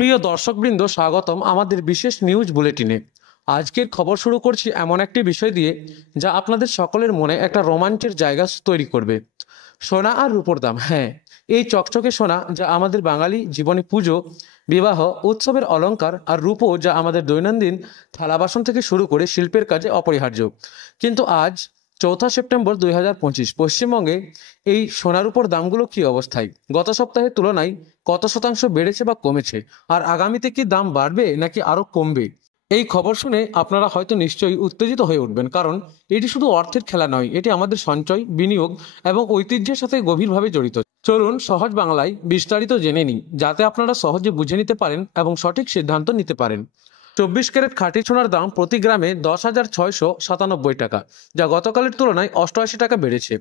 প্রিয় দর্শকবৃন্দ, স্বাগতম আমাদের বিশেষ নিউজ বুলেটিনে। আজকের খবর শুরু করছি এমন একটি বিষয় দিয়ে যা আপনাদের সকলের মনে একটা রোমাঞ্চের জায়গা তৈরি করবে। সোনা আর রূপোর দাম। হ্যাঁ, এই চকচকে সোনা যা আমাদের বাঙালি জীবনে পুজো, বিবাহ, উৎসবের অলংকার, আর রূপো যা আমাদের দৈনন্দিন থালা বাসন থেকে শুরু করে শিল্পের কাজে অপরিহার্য। কিন্তু আজ 4 সেপ্টেম্বর 2025 পশ্চিমবঙ্গে এই সোনার উপর দামগুলো কি অবস্থায়, গত সপ্তাহের তুলনায় কত শতাংশ বেড়েছে বা কমেছে, আর আগামীতে কি দাম বাড়বে নাকি আরও কমবে? এই খবর শুনে আপনারা হয়তো নিশ্চয়ই উত্তেজিত হয়ে উঠবেন, কারণ এটি শুধু অর্থের খেলা নয়, এটি আমাদের সঞ্চয়, বিনিয়োগ এবং ঐতিহ্যের সাথে গভীরভাবে জড়িত। চলুন সহজ বাংলায় বিস্তারিত জেনে নিই, যাতে আপনারা সহজে বুঝে নিতে পারেন এবং সঠিক সিদ্ধান্ত নিতে পারেন। 24 ক্যারেট খাঁটি সোনার দাম প্রতি গ্রামে 10,697 টাকা, যা গতকালের তুলনায় 88 টাকা বেড়েছে।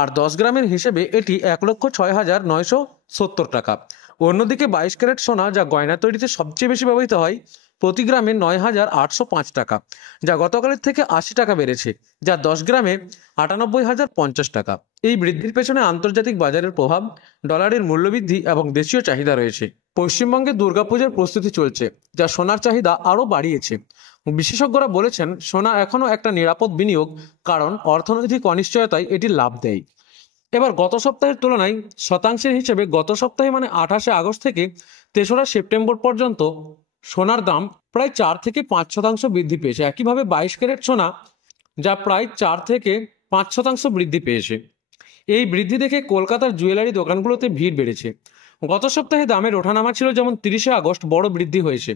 আর 10 গ্রামের হিসেবে এটি 1,06,970 টাকা। অন্যদিকে 22 ক্যারেট সোনা, যা গয়না তৈরিতে সবচেয়ে বেশি ব্যবহৃত হয়, প্রতি গ্রামে 9,805 টাকা, যা গতকালের থেকে 80 টাকা বেড়েছে, যা 10 গ্রামে 98,050 টাকা। এই বৃদ্ধির পেছনে আন্তর্জাতিক বাজারের প্রভাব, ডলারের মূল্যবৃদ্ধি এবং দেশীয় চাহিদা রয়েছে। পশ্চিমবঙ্গে দুর্গাপূজার প্রস্তুতি চলছে, যা সোনার চাহিদা আরও বাড়িয়েছে। বিশেষজ্ঞরা বলেছেন সোনা এখনও একটা নিরাপদ বিনিয়োগ, কারণ অর্থনৈতিক অনিশ্চয়তায় এটি লাভ দেয়। এবার গত সপ্তাহের তুলনায় শতাংশের হিসেবে গত সপ্তাহে মানে 28 আগস্ট থেকে 3রা সেপ্টেম্বর পর্যন্ত সোনার দাম প্রায় 4 থেকে 5 শতাংশ বৃদ্ধি পেয়েছে। একইভাবে 22 ক্যারেট সোনা, যা প্রায় 4 থেকে 5 শতাংশ বৃদ্ধি পেয়েছে। এই বৃদ্ধি দেখে কলকাতার জুয়েলারি দোকানগুলোতে ভিড় বেড়েছে। গত সপ্তাহে দামের ওঠানামা ছিল, যেমন 30 আগস্ট বড় বৃদ্ধি হয়েছে,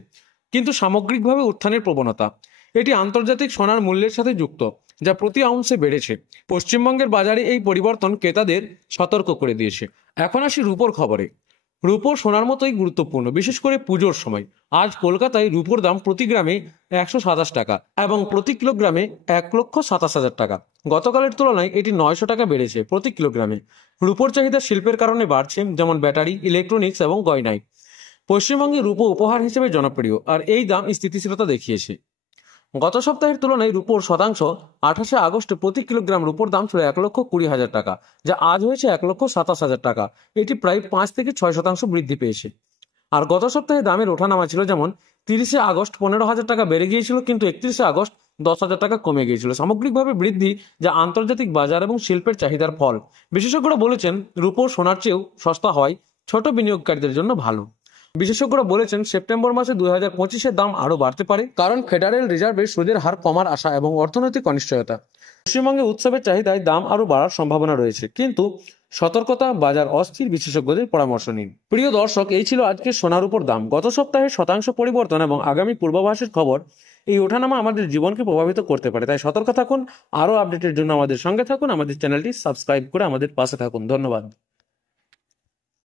কিন্তু সামগ্রিকভাবে উত্থানের প্রবণতা। এটি আন্তর্জাতিক সোনার মূল্যের সাথে যুক্ত, যা প্রতি আউন্সে বেড়েছে। পশ্চিমবঙ্গের বাজারে এই পরিবর্তন ক্রেতাদের সতর্ক করে দিয়েছে। এখন আসি রূপোর খবরে। রূপো সোনার মতোই গুরুত্বপূর্ণ, বিশেষ করে পুজোর সময়। আজ কলকাতায় রূপোর দাম প্রতি গ্রামে 127 টাকা এবং প্রতি কিলোগ্রামে 1,27,000 টাকা। গতকালের তুলনায় এটি 900 টাকা বেড়েছে প্রতি কিলোগ্রামে। রূপোর চাহিদা শিল্পের কারণে বাড়ছে, যেমন ব্যাটারি, ইলেকট্রনিক্স এবং গয়নায়। পশ্চিমবঙ্গে রূপো উপহার হিসেবে জনপ্রিয়, আর এই দাম স্থিতিশীলতা দেখিয়েছে। গত সপ্তাহের তুলনায় রূপোর শতাংশ 28 আগস্টে প্রতি কিলোগ্রাম রূপোর দাম ছিল 1,20,000 টাকা, যা আজ হয়েছে 1,27,000 টাকা। এটি প্রায় 5 থেকে 6 শতাংশ বৃদ্ধি পেয়েছে। আর গত সপ্তাহে দামের ওঠানামা ছিল, যেমন 30 আগস্ট 15,000 টাকা বেড়ে গিয়েছিল, কিন্তু 31 আগস্ট 10,000 টাকা কমে গিয়েছিল। সামগ্রিকভাবে বৃদ্ধি, যা আন্তর্জাতিক বাজার এবং শিল্পের চাহিদার ফল। বিশেষজ্ঞরা বলেছেন রূপো সোনার চেয়েও সস্তা হয় ছোট বিনিয়োগকারীদের জন্য ভালো। বিশেষজ্ঞরা বলেছেন সেপ্টেম্বর মাসে 2025-এর দাম আরও বাড়তে পারে, কারণ ফেডারেল রিজার্ভের সুদের হার কমার আশা এবং অর্থনৈতিক অনিশ্চয়তা। পশ্চিমবঙ্গে উৎসবের চাহিদায় দাম আরও বাড়ার সম্ভাবনা রয়েছে, কিন্তু সতর্কতা, বাজার অস্থির, বিশেষজ্ঞদের পরামর্শ নিন। প্রিয় দর্শক, এই ছিল আজকের সোনার উপর দাম, গত সপ্তাহে শতাংশ পরিবর্তন এবং আগামী পূর্বাভাসের খবর। এই ওঠানামা আমাদের জীবনকে প্রভাবিত করতে পারে, তাই সতর্ক থাকুন। আরও আপডেটের জন্য আমাদের সঙ্গে থাকুন, আমাদের চ্যানেলটি সাবস্ক্রাইব করে আমাদের পাশে থাকুন। ধন্যবাদ।